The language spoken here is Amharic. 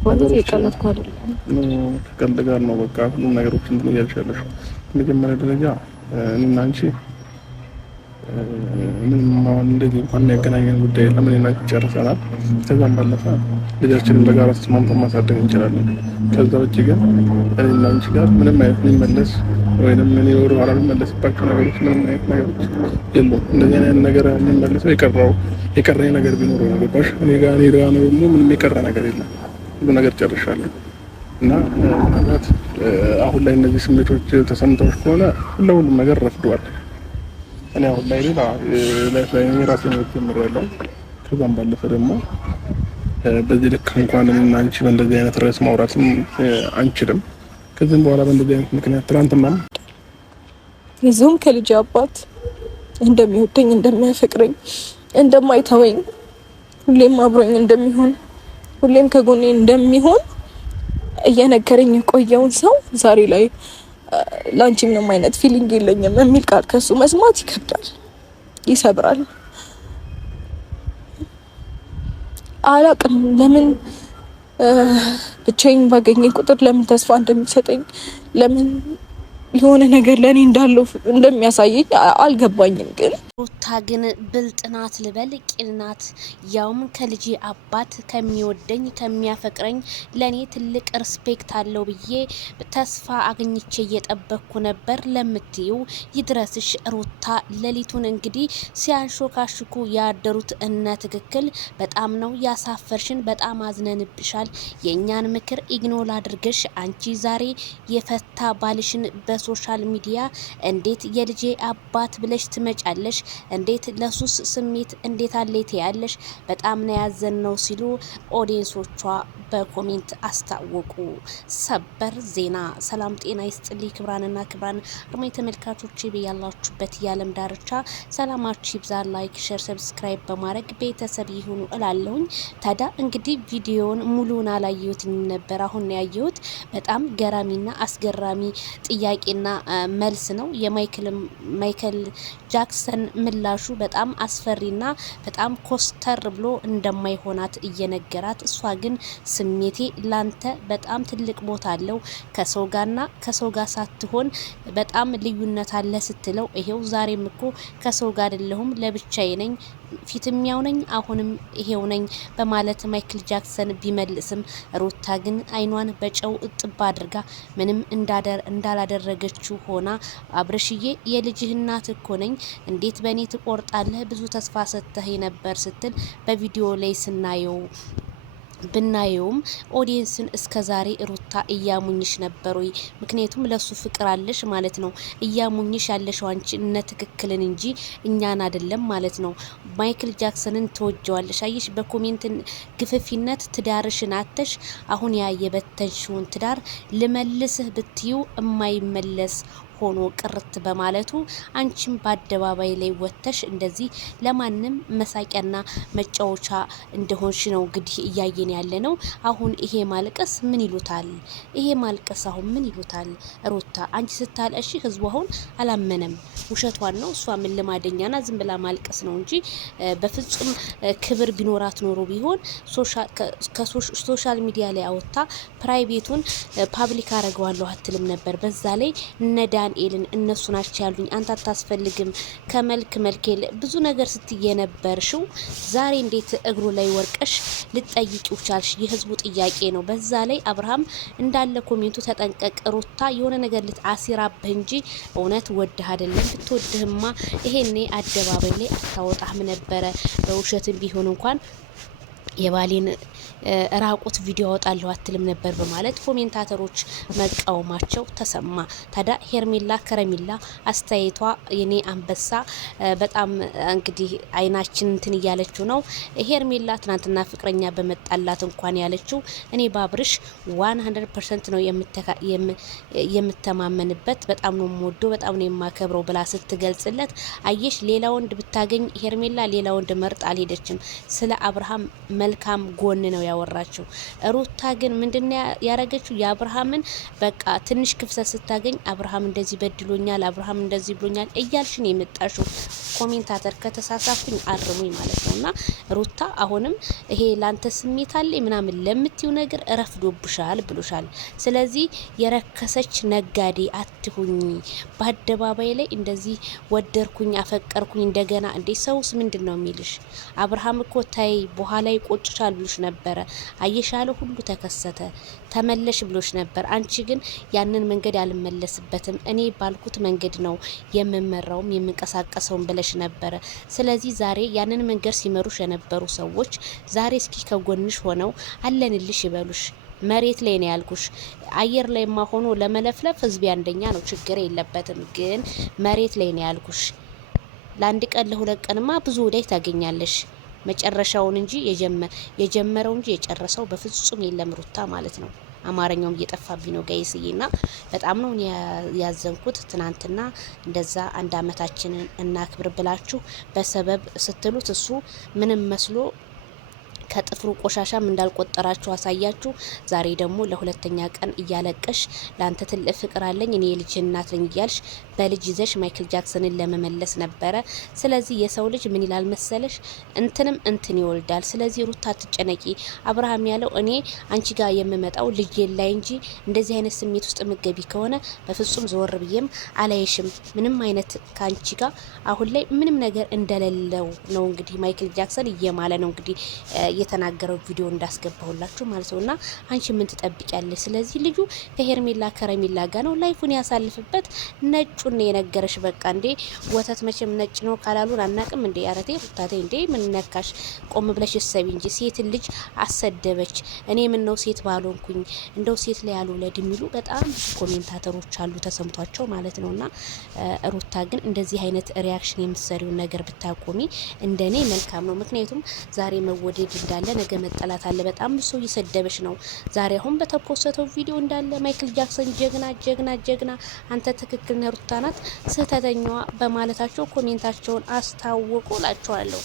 ማለት የቀለድኩ አይደለም። ከቀልድ ጋር ነው በቃ ሁሉም ነገሮች እንትን እያልሻለሽ። መጀመሪያ ደረጃ እኔና አንቺ ምንም አሁን እንደዚህ እንኳን የሚያገናኘን ጉዳይ የለም። እኔና አንቺ ጨርሰናል። ከዛም ባለፈ ልጃችንን በጋራ ተስማምተን ማሳደግ እንችላለን። ከዛ ውጭ ግን እኔና አንቺ ጋር ምንም አይነት የሚመለስ ወይንም እኔ ወደ ኋላ የሚመለስባቸው ነገሮች ምንም አይነት ነገሮች የሉም። እንደዚህ አይነት ነገር የሚመለሰው የቀረኝ ነገር ቢኖር ነው። ገባሽ? እኔ ጋር ነው ደግሞ ምንም የቀረ ነገር የለም። ሁሉ ነገር ጨርሻለሁ እና ምናልባት አሁን ላይ እነዚህ ስሜቶች ተሰምተውሽ ከሆነ ለሁሉም ነገር ረፍዷል። እኔ አሁን ላይ ሌላ ላይፍ ላይ ራሴን ጀምሬያለሁ። ከዛም ባለፈ ደግሞ በዚህ ልክ እንኳን እኔና አንቺ በእንደዚህ አይነት ርዕስ ማውራትም አንችልም። ከዚህም በኋላ በእንደዚህ አይነት ምክንያት ትናንትናም ይዞም ከልጅ አባት እንደሚወደኝ እንደሚያፈቅረኝ እንደማይተወኝ ሁሌም አብሮኝ እንደሚሆን ሁሌም ከጎኔ እንደሚሆን እየነገረኝ የቆየውን ሰው ዛሬ ላይ ላንቺ ምንም አይነት ፊሊንግ የለኝም የሚል ቃል ከሱ መስማት ይከብዳል፣ ይሰብራል። አላቅም ለምን ብቻዬን ባገኘኝ ቁጥር ለምን ተስፋ እንደሚሰጠኝ ለምን የሆነ ነገር ለኔ እንዳለው እንደሚያሳየኝ አልገባኝም። ግን ሩታ ግን ብልጥ ናት ልበል ቂል ናት። ያውም ከልጄ አባት ከሚወደኝ ከሚያፈቅረኝ ለኔ ትልቅ ሪስፔክት አለው ብዬ ተስፋ አግኝቼ እየጠበቅኩ ነበር ለምትዩ ይድረስሽ ሩታ። ሌሊቱን እንግዲህ ሲያንሾካሽኩ ያደሩት እነ ትክክል በጣም ነው ያሳፈርሽን፣ በጣም አዝነንብሻል። የእኛን ምክር ኢግኖር አድርገሽ አንቺ ዛሬ የፈታ ባልሽን በሶሻል ሚዲያ እንዴት የልጄ አባት ብለሽ ትመጫለሽ? እንዴት ለሱስ ስሜት እንዴት አለይት ያለሽ? በጣም ነው ያዘነው ሲሉ ኦዲየንሶቿ በኮሜንት አስታወቁ። ሰበር ዜና። ሰላም ጤና ይስጥልኝ ክብራንና ክብራን አርማ ተመልካቾች በያላችሁበት የዓለም ዳርቻ ሰላማችሁ ይብዛ። ላይክ፣ ሼር፣ ሰብስክራይብ በማድረግ ቤተሰብ ይሁኑ እላለሁኝ። ታዲያ እንግዲህ ቪዲዮውን ሙሉውን አላየሁትም ነበር፣ አሁን ነው ያየሁት። በጣም ገራሚና አስገራሚ ጥያቄና መልስ ነው። የማይክል ጃክሰን ምላሹ በጣም አስፈሪና በጣም ኮስተር ብሎ እንደማይሆናት እየነገራት፣ እሷ ግን ስሜቴ ላንተ በጣም ትልቅ ቦታ አለው ከሰው ጋር ሳትሆን በጣም ልዩነት አለ ስትለው፣ ይሄው ዛሬም እኮ ከሰው ጋር አይደለሁም ለብቻዬ ነኝ ፊትሚያው ነኝ አሁንም ይሄው ነኝ በማለት ማይክል ጃክሰን ቢመልስም ሩታ ግን አይኗን በጨው እጥብ አድርጋ ምንም እንዳላደረገችው ሆና አብርሽዬ የልጅህ እናት እኮ ነኝ እንዴት በእኔ ትቆርጣለህ ብዙ ተስፋ ሰጥተህ ነበር ስትል በቪዲዮ ላይ ብናየውም ኦዲየንስን እስከዛሬ ሩታ እያሙኝሽ ነበር ወይ? ምክንያቱም ለሱ ፍቅር አለሽ ማለት ነው። እያሙኝሽ ያለሽው አንቺ እነ ትክክልን እንጂ እኛን አይደለም ማለት ነው። ማይክል ጃክሰንን ተወጀዋለሽ። አየሽ በኮሜንት ግፍፊነት ትዳርሽን አተሽ አሁን ያ የበተንሽውን ትዳር ልመልስህ ብትዩ የማይመለስ ሆኖ ቅርት በማለቱ አንቺም በአደባባይ ላይ ወጥተሽ እንደዚህ ለማንም መሳቂያና መጫወቻ እንደሆንሽ ነው እንግዲህ እያየን ያለ ነው። አሁን ይሄ ማልቀስ ምን ይሉታል? ይሄ ማልቀስ አሁን ምን ይሉታል? ሩታ አንቺ ስታለሽ ህዝቡ አሁን አላመነም፣ ውሸቷን ነው። እሷ ምን ልማደኛና ዝም ብላ ማልቀስ ነው እንጂ በፍጹም ክብር ቢኖራት ኖሮ ቢሆን ከሶሻል ሚዲያ ላይ አወጣ ፕራይቬቱን ፓብሊክ አረገዋለሁ አትልም ነበር። በዛ ላይ ነዳ ኤልን እነሱ ናቸው ያሉኝ አንተ አታስፈልግም ከመልክ መልኬል ብዙ ነገር ስትየነበርሽው ዛሬ እንዴት እግሩ ላይ ወርቀሽ ልትጠይቂው ቻልሽ? የህዝቡ ጥያቄ ነው። በዛ ላይ አብርሃም እንዳለ ኮሜንቱ ተጠንቀቅ ሩታ የሆነ ነገር ልትአሲራብህ እንጂ እውነት ወድህ አይደለም። ብትወድህማ ይሄኔ አደባባይ ላይ አታወጣህም ነበረ። በውሸትም ቢሆን እንኳን የባሌን ራቁት ቪዲዮ አወጣለሁ አትልም ነበር በማለት ኮሜንታተሮች መቃወማቸው ተሰማ። ታዲያ ሄርሜላ ከረሚላ አስተያየቷ የኔ አንበሳ በጣም እንግዲህ አይናችን እንትን እያለችው ነው። ሄርሜላ ትናንትና ፍቅረኛ በመጣላት እንኳን ያለችው እኔ ባብርሽ 100% ነው የምተማመንበት፣ በጣም ነው የምወደው፣ በጣም ነው የማከብረው ብላ ስትገልጽለት፣ አየሽ ሌላ ወንድ ብታገኝ ሄርሜላ ሌላ ወንድ መርጥ አልሄደችም። ስለ አብርሃም መልካም ጎን ነው ያወራችው። ሩታ ግን ምንድነው ያረገችው? የአብርሃምን በቃ ትንሽ ክፍተት ስታገኝ አብርሃም እንደዚህ በድሎኛል፣ አብርሃም እንደዚህ ብሎኛል እያልሽ ነው የመጣሽው። ኮሜንታተር ከተሳሳፍኩኝ አርሙኝ ማለት ነውና ሩታ አሁንም ይሄ ላንተ ስሜት አለ ምናምን ለምትዩ ነገር ረፍዶብሻል ብሎሻል። ስለዚህ የረከሰች ነጋዴ አትሁኝ። በአደባባይ ላይ እንደዚህ ወደርኩኝ አፈቀርኩኝ እንደገና እንዴ! ሰውስ ምንድነው የሚልሽ? አብርሃም እኮ ታይ በኋላ ይቆጭሻል ብሎሽ ነበረ። አየሻለ ሁሉ ተከሰተ ተመለሽ ብሎሽ ነበር። አንቺ ግን ያንን መንገድ አልመለስበትም፣ እኔ ባልኩት መንገድ ነው የምመራውም የምንቀሳቀሰውም ብለሽ ነበረ። ስለዚህ ዛሬ ያንን መንገድ ሲመሩሽ የነበሩ ሰዎች ዛሬ እስኪ ከጎንሽ ሆነው አለንልሽ ይበሉሽ። መሬት ላይ ነው ያልኩሽ። አየር ላይ ሆኖ ለመለፍለፍ ህዝብ አንደኛ ነው፣ ችግር የለበትም። ግን መሬት ላይ ነው ያልኩሽ። ለአንድ ቀን ለሁለት ቀንማ ብዙ ወዳይ ታገኛለሽ። መጨረሻውን እንጂ የጀመረው እንጂ የጨረሰው በፍጹም የለም ሩታ ማለት ነው። አማርኛውም እየጠፋብኝ ነው ጋይስዬና በጣም ነው ያዘንኩት። ትናንትና እንደዛ 1 አመታችንን እናክብር ብላችሁ በሰበብ ስትሉት እሱ ምንም መስሎ ከጥፍሩ ቆሻሻም እንዳልቆጠራችሁ አሳያችሁ። ዛሬ ደግሞ ለሁለተኛ ቀን እያለቀሽ ላንተ ትልቅ ፍቅር አለኝ እኔ የልጅ እናት ነኝ እያልሽ በልጅ ይዘሽ ማይክል ጃክሰንን ለመመለስ ነበረ። ስለዚህ የሰው ልጅ ምን ይላል መሰለሽ እንትንም እንትን ይወልዳል። ስለዚህ ሩታ አትጨነቂ። አብርሃም ያለው እኔ አንቺ ጋር የምመጣው ልጅ ላይ እንጂ እንደዚህ አይነት ስሜት ውስጥ ምገቢ ከሆነ በፍጹም ዘወር ብዬም አላይሽም። ምንም አይነት ካንቺ ጋር አሁን ላይ ምንም ነገር እንደሌለው ነው እንግዲህ ማይክል ጃክሰን እየማለ ነው እንግዲህ የተናገረው ቪዲዮ እንዳስገባሁላችሁ ማለት ነውና አንቺ ምን ትጠብቂያለሽ? ስለዚህ ልጁ ከሄርሜላ ከረሜላ ጋር ነው ላይፉን ያሳልፍበት። ነጩን የነገረሽ በቃ እንዴ ወተት መቼም ነጭ ነው ካላሉን አናቅም እንዴ? አረቴ ሩታቴ እንዴ ምን ነካሽ? ቆም ብለሽ እሰቢ እንጂ ሴት ልጅ አሰደበች። እኔ ምን ነው ሴት ባልሆንኩኝ እንደው ሴት ላይ ያልወለድ የሚሉ በጣም ብዙ ኮሜንታተሮች አሉ ተሰምቷቸው ማለት ነውና ሩታ ግን እንደዚህ አይነት ሪያክሽን የምትሰሪውን ነገር ብታቆሚ እንደኔ መልካም ነው። ምክንያቱም ዛሬ መወደድ እንዳለ ነገ መጠላት አለ። በጣም ብዙ ሰው እየሰደበሽ ነው። ዛሬ አሁን በተፖስተው ቪዲዮ እንዳለ ማይክል ጃክሰን ጀግና ጀግና ጀግና አንተ ትክክል ነህ ሩታ ናት ስህተተኛዋ በማለታቸው ኮሜንታቸውን አስታወቁ ላቸዋለሁ።